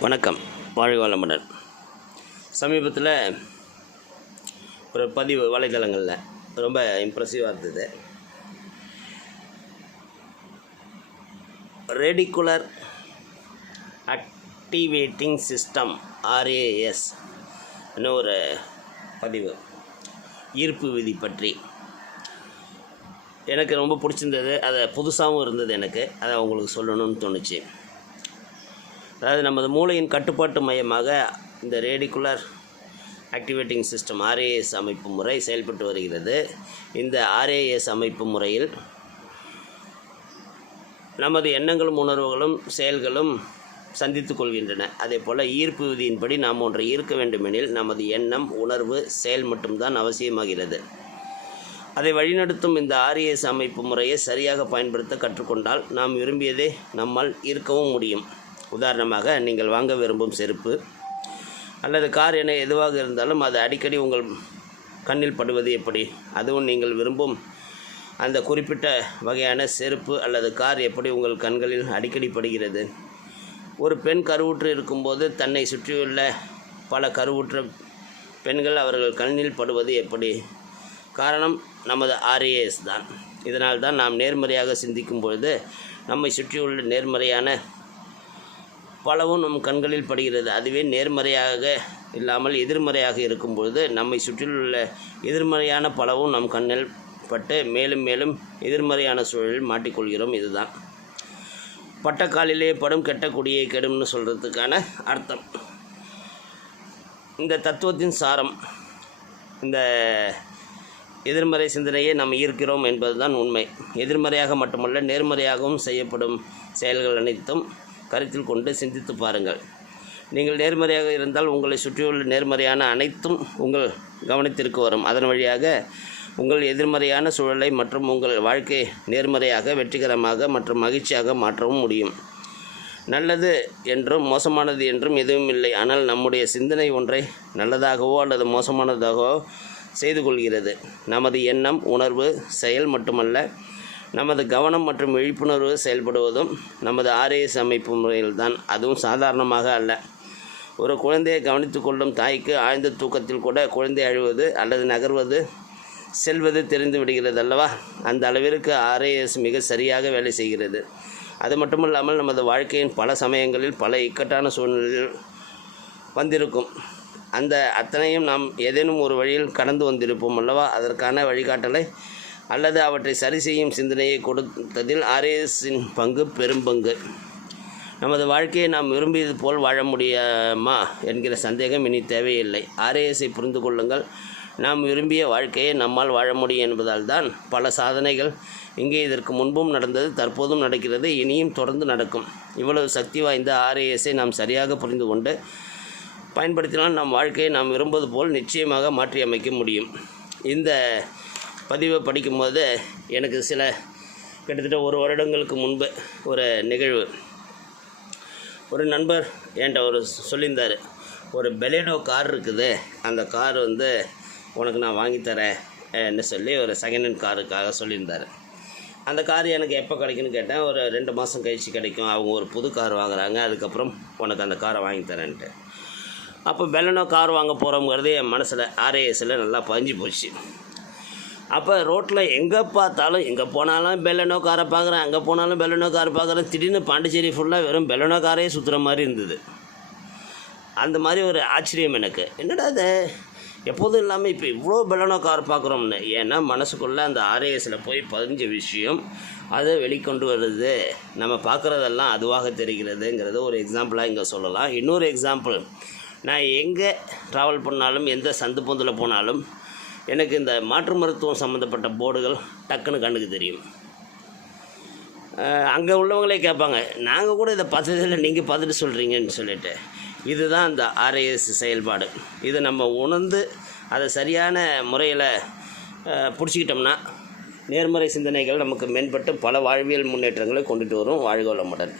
வணக்கம். வாழ்க வளமுடன். சமீபத்தில் ஒரு பதிவு வலைதளங்களில் ரொம்ப இம்ப்ரெசிவாக இருந்தது. ரெடிகுலர் ஆக்டிவேட்டிங் சிஸ்டம் ஆர்ஏஎஸ் ஒரு பதிவு. ஈர்ப்பு விதி பற்றி. எனக்கு ரொம்ப பிடிச்சிருந்தது அதை புதுசாகவும் இருந்தது எனக்கு அதை உங்களுக்கு சொல்லணும்னு தோணுச்சு. அதாவது நமது மூளையின் கட்டுப்பாட்டு மையமாக இந்த ரேடிகுலர் ஆக்டிவேட்டிங் சிஸ்டம் ஆர்ஏஎஸ் அமைப்பு முறை செயல்பட்டு வருகிறது. இந்த ஆர்ஏஎஸ் அமைப்பு முறையில் நமது எண்ணங்களும் உணர்வுகளும் செயல்களும் சந்தித்து கொள்கின்றன. அதே போல் ஈர்ப்பு விதியின்படி நாம் ஒன்றை ஈர்க்க வேண்டுமெனில் நமது எண்ணம் உணர்வு செயல் மட்டும்தான் அவசியமாகிறது. அதை வழிநடத்தும் இந்த ஆர்ஏஎஸ் அமைப்பு முறையை சரியாக பயன்படுத்த கற்றுக்கொண்டால் நாம் விரும்பியதை நம்மால் ஈர்க்கவும் முடியும். உதாரணமாக நீங்கள் வாங்க விரும்பும் செருப்பு அல்லது கார் என எதுவாக இருந்தாலும் அது அடிக்கடி உங்கள் கண்ணில் படுவது எப்படி? அதுவும் நீங்கள் விரும்பும் அந்த குறிப்பிட்ட வகையான செருப்பு அல்லது கார் எப்படி உங்கள் கண்களில் அடிக்கடி படுகிறது? ஒரு பெண் கருவுற்று இருக்கும்போது தன்னை சுற்றியுள்ள பல கருவுற்ற பெண்கள் அவர்கள் கண்ணில் படுவது எப்படி? காரணம் நமது ஆர்ஏஎஸ் தான். இதனால் தான் நாம் நேர்மறையாக சிந்திக்கும் பொழுது நம்மை சுற்றியுள்ள நேர்மறையான பலவும் நம் கண்களில் படுகிறது. அதுவே நேர்மறையாக இல்லாமல் எதிர்மறையாக இருக்கும் பொழுது நம்மை சுற்றியுள்ள எதிர்மறையான பலவும் நம் கண்ணில் பட்டு மேலும் மேலும் எதிர்மறையான சூழலில் மாட்டிக்கொள்கிறோம். இதுதான். பட்டக்காலிலே படும் கெட்ட குடியை கெடும்னு சொல்கிறதுக்கான அர்த்தம். இந்த தத்துவத்தின் சாரம் இந்த எதிர்மறை சிந்தனையை நாம் ஈர்க்கிறோம் என்பதுதான் உண்மை. எதிர்மறையாக மட்டுமல்ல நேர்மறையாகவும் செய்யப்படும் செயல்கள் அனைத்தும் கருத்தில் கொண்டு சிந்தித்து பாருங்கள். நீங்கள் நேர்மறையாக இருந்தால் உங்களை சுற்றியுள்ள நேர்மறையான அனைத்தும் உங்கள் கவனத்திற்கு வரும். அதன் வழியாக உங்கள் எதிர்மறையான சூழலை மற்றும் உங்கள் வாழ்க்கை நேர்மறையாக வெற்றிகரமாக மற்றும் மகிழ்ச்சியாக மாற்றவும் முடியும். நல்லது என்றும் மோசமானது என்றும் எதுவும் இல்லை. ஆனால் நம்முடைய சிந்தனை ஒன்றை நல்லதாகவோ அல்லது மோசமானதாகவோ செய்து கொள்கிறது. நமது எண்ணம் உணர்வு செயல் மட்டுமல்ல நமது கவனம் மற்றும் விழிப்புணர்வு செயல்படுவதும் நமது ஆர்ஏஎஸ் அமைப்பு முறையில்தான். அதுவும் சாதாரணமாக அல்ல. ஒரு குழந்தையை கவனித்து கொள்ளும் தாய்க்கு ஆழ்ந்த தூக்கத்தில் கூட குழந்தை அழுவது அல்லது நகர்வது செல்வது தெரிந்து விடுகிறது அல்லவா? அந்த அளவிற்கு ஆர்ஏஎஸ் மிக சரியாக வேலை செய்கிறது. அது மட்டுமல்லாமல் நமது வாழ்க்கையின் பல சமயங்களில் பல இக்கட்டான சூழ்நிலையில் வந்திருக்கும். அந்த அத்தனையும் நாம் ஏதேனும் ஒரு வழியில் கடந்து வந்திருப்போம் அல்லவா? அதற்கான வழிகாட்டலை அல்லது அவற்றை சரி செய்யும் சிந்தனையை கொடுத்ததில் ஆர்ஏஎஸின் பங்கு பெரும்பங்கு நமது வாழ்க்கையை நாம் விரும்பியது போல் வாழ முடியுமா என்கிற சந்தேகம் இனி தேவையில்லை. ஆர்ஏஎஸை புரிந்து கொள்ளுங்கள். நாம் விரும்பிய வாழ்க்கையை நம்மால் வாழ முடியும் என்பதால் தான் பல சாதனைகள் இங்கே இதற்கு முன்பும் நடந்தது தற்போதும் நடக்கிறது இனியும் தொடர்ந்து நடக்கும். இவ்வளவு சக்தி வாய்ந்த ஆர்ஏஎஸை நாம் சரியாக புரிந்து கொண்டு பயன்படுத்தினால் நம் வாழ்க்கையை நாம் விரும்புவது போல் நிச்சயமாக மாற்றியமைக்க முடியும். இந்த பதிவை படிக்கும்போது எனக்கு சில கிட்டத்தட்ட ஒரு வருடங்களுக்கு முன்பு ஒரு நிகழ்வு. ஒரு நண்பர் என்கிட்ட ஒரு சொல்லியிருந்தார் ஒரு பெலேனோ கார் இருக்குது அந்த கார் வந்து உனக்கு நான் வாங்கித்தரேன் சொல்லி ஒரு செகண்ட் ஹேண்ட் காருக்காக சொல்லியிருந்தார். அந்த கார் எனக்கு எப்போ கிடைக்குன்னு கேட்டேன் ஒரு ரெண்டு மாதம் கழித்து கிடைக்கும் அவங்க ஒரு புது கார் வாங்குறாங்க அதுக்கப்புறம் உனக்கு அந்த காரை வாங்கி தரேன்ட்டு. அப்போ பெலனோ கார் வாங்க போகிறோங்கிறது என் மனசில் ஆர்ஏஎஸில் நல்லா பதிஞ்சு போச்சு. அப்போ ரோட்டில் எங்கே பார்த்தாலும் எங்கே போனாலும் பெல்லனோ காரை பார்க்குறேன் அங்கே போனாலும் பெல்லனோ கார் பார்க்குறேன். திடீர்னு பாண்டிச்சேரி ஃபுல்லாக வெறும் பெல்லனோ காரே சுற்றுற மாதிரி இருந்தது. அந்த மாதிரி ஒரு ஆச்சரியம் எனக்கு. என்னடா அது எப்போதும் இல்லாமல் இப்போ இவ்வளோ பெலனோ கார் பார்க்குறோம்னு. ஏன்னா மனசுக்குள்ளே அந்த ஆர்ஏஎஸில் போய் பதிஞ்ச விஷயம் அதை வெளிக்கொண்டு வருது. நம்ம பார்க்குறதெல்லாம் அதுவாக தெரிகிறதுங்கிறத ஒரு எக்ஸாம்பிளாக இங்கே சொல்லலாம். இன்னொரு எக்ஸாம்பிள் நான் எங்கே ட்ராவல் பண்ணாலும் எந்த சந்து பொந்தில் போனாலும் எனக்கு இந்த மாற்று மருத்துவம் சம்மந்தப்பட்ட போர்டுகள் டக்குன்னு கண்ணுக்கு தெரியும். அங்கே உள்ளவங்களே கேட்பாங்க நாங்கள் கூட இதை பார்த்ததில்லை நீங்கள் பார்த்துட்டு சொல்கிறீங்கன்னு சொல்லிட்டு. இதுதான் அந்த ஆர்ஏஎஸ் செயல்பாடு. இதை நம்ம உணர்ந்து அதை சரியான முறையில் பிடிச்சிக்கிட்டோம்னா நேர்மறை சிந்தனைகள் நமக்கு மேம்பட்டு பல வாழ்வியல் முன்னேற்றங்களை கொண்டுட்டு வரும் வாழ்க வளமுடன்.